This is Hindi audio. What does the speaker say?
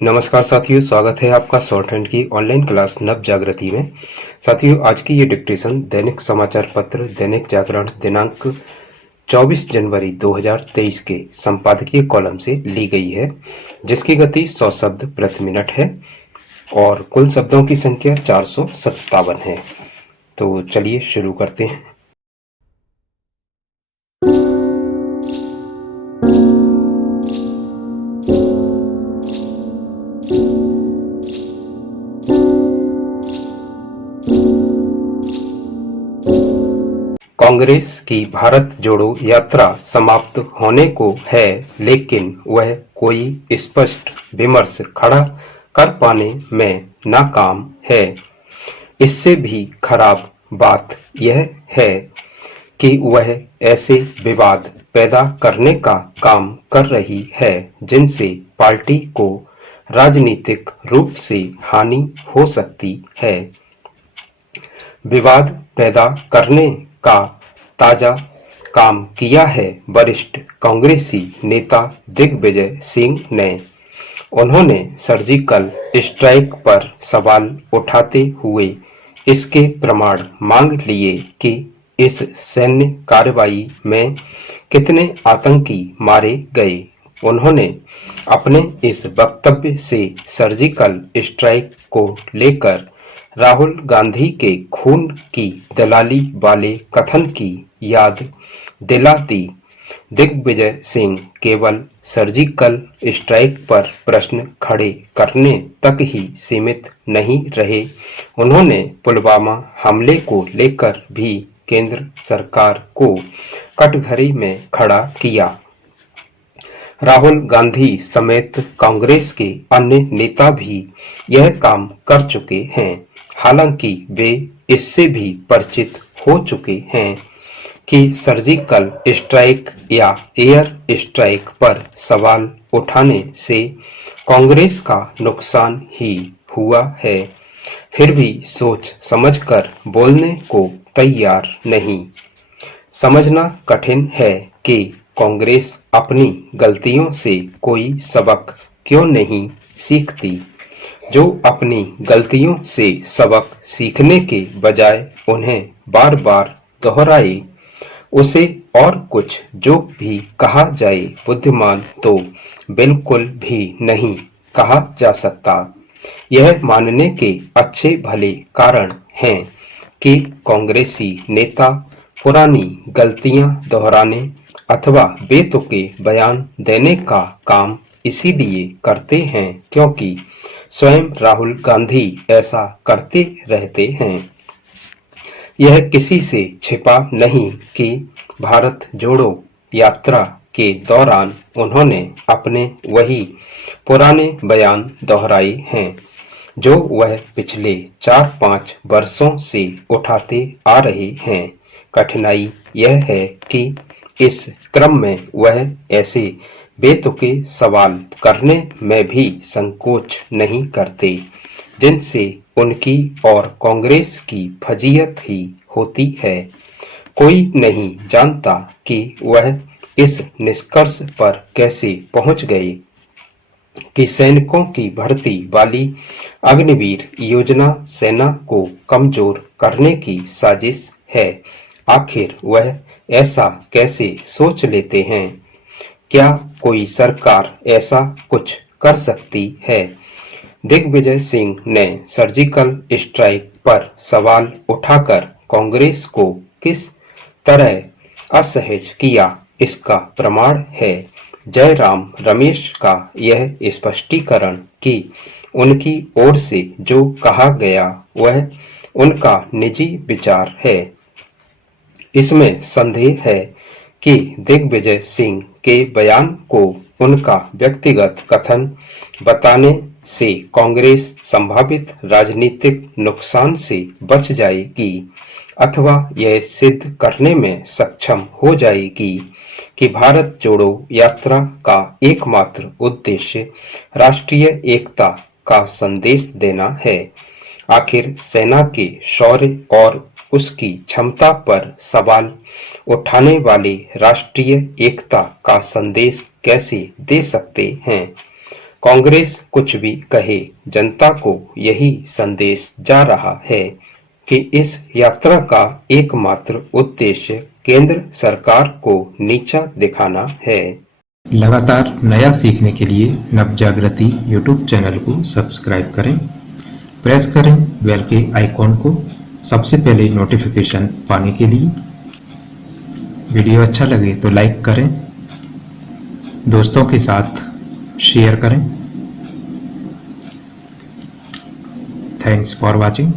नमस्कार साथियों, स्वागत है आपका शॉर्ट हैंड की ऑनलाइन क्लास नव जागृति में। साथियों, आज की ये डिक्टेशन दैनिक समाचार पत्र दैनिक जागरण दिनांक 24 जनवरी 2023 के संपादकीय कॉलम से ली गई है, जिसकी गति 100 शब्द प्रति मिनट है और कुल शब्दों की संख्या 457 है। तो चलिए शुरू करते हैं। कांग्रेस की भारत जोड़ो यात्रा समाप्त होने को है, लेकिन वह कोई स्पष्ट विमर्श खड़ा कर पाने में नाकाम है। इससे भी खराब बात यह है कि वह ऐसे विवाद पैदा करने का काम कर रही है जिनसे पार्टी को राजनीतिक रूप से हानि हो सकती है। विवाद पैदा करने का ताजा काम किया है वरिष्ठ कांग्रेसी नेता दिग्विजय सिंह ने। उन्होंने सर्जिकल स्ट्राइक पर सवाल उठाते हुए इसके प्रमाण मांग लिए कि इस सैन्य कार्रवाई में कितने आतंकी मारे गए। उन्होंने अपने इस वक्तव्य से सर्जिकल स्ट्राइक को लेकर राहुल गांधी के खून की दलाली वाले कथन की याद दिला दी। दिग्विजय सिंह केवल सर्जिकल स्ट्राइक पर प्रश्न खड़े करने तक ही सीमित नहीं रहे, उन्होंने पुलवामा हमले को लेकर भी केंद्र सरकार को कटघरे में खड़ा किया। राहुल गांधी समेत कांग्रेस के अन्य नेता भी यह काम कर चुके हैं। हालांकि वे इससे भी परिचित हो चुके हैं कि सर्जिकल स्ट्राइक या एयर स्ट्राइक पर सवाल उठाने से कांग्रेस का नुकसान ही हुआ है, फिर भी सोच समझकर बोलने को तैयार नहीं। समझना कठिन है कि कांग्रेस अपनी गलतियों से कोई सबक क्यों नहीं सीखती। जो अपनी गलतियों से सबक सीखने के बजाय उन्हें बार बार दोहराए, उसे और कुछ जो भी कहा जाए बुद्धिमान तो बिल्कुल भी नहीं कहा जा सकता। यह मानने के अच्छे भले कारण हैं कि कांग्रेसी नेता पुरानी गलतियां दोहराने अथवा बेतुके बयान देने का काम इसीलिए करते हैं क्योंकि स्वयं राहुल गांधी ऐसा करते रहते हैं। यह किसी से छिपा नहीं कि भारत जोड़ो यात्रा के दौरान उन्होंने अपने वही पुराने बयान दोहराए हैं जो वह पिछले 4-5 वर्षों से उठाते आ रहे हैं। कठिनाई यह है कि इस क्रम में वह ऐसे बेतुके सवाल करने में भी संकोच नहीं करते जिनसे उनकी और कांग्रेस की फजीयत ही होती है। कोई नहीं जानता कि वह इस निष्कर्ष पर कैसे पहुंच गए कि सैनिकों की भर्ती वाली अग्निवीर योजना सेना को कमजोर करने की साजिश है। आखिर वह ऐसा कैसे सोच लेते हैं? क्या कोई सरकार ऐसा कुछ कर सकती है? दिग्विजय सिंह ने सर्जिकल स्ट्राइक पर सवाल उठाकर कांग्रेस को किस तरह असहज किया, इसका प्रमाण है जयराम रमेश का यह स्पष्टीकरण कि उनकी ओर से जो कहा गया वह उनका निजी विचार है। इसमें संदेह है कि दिग्विजय सिंह के बयान को उनका व्यक्तिगत कथन बताने से कांग्रेस संभावित राजनीतिक नुकसान से बच जाएगी अथवा यह सिद्ध करने में सक्षम हो जाएगी कि भारत जोड़ो यात्रा का एकमात्र उद्देश्य राष्ट्रीय एकता का संदेश देना है। आखिर सेना के शौर्य और उसकी क्षमता पर सवाल उठाने वाले राष्ट्रीय एकता का संदेश कैसे दे सकते हैं? कांग्रेस कुछ भी कहे, जनता को यही संदेश जा रहा है कि इस यात्रा का एकमात्र उद्देश्य केंद्र सरकार को नीचा दिखाना है। लगातार नया सीखने के लिए नवजागृति यूट्यूब चैनल को सब्सक्राइब करें, प्रेस करें बेल के आइकॉन को सबसे पहले नोटिफिकेशन पाने के लिए। वीडियो अच्छा लगे तो लाइक करें, दोस्तों के साथ शेयर करें। Thanks for watching.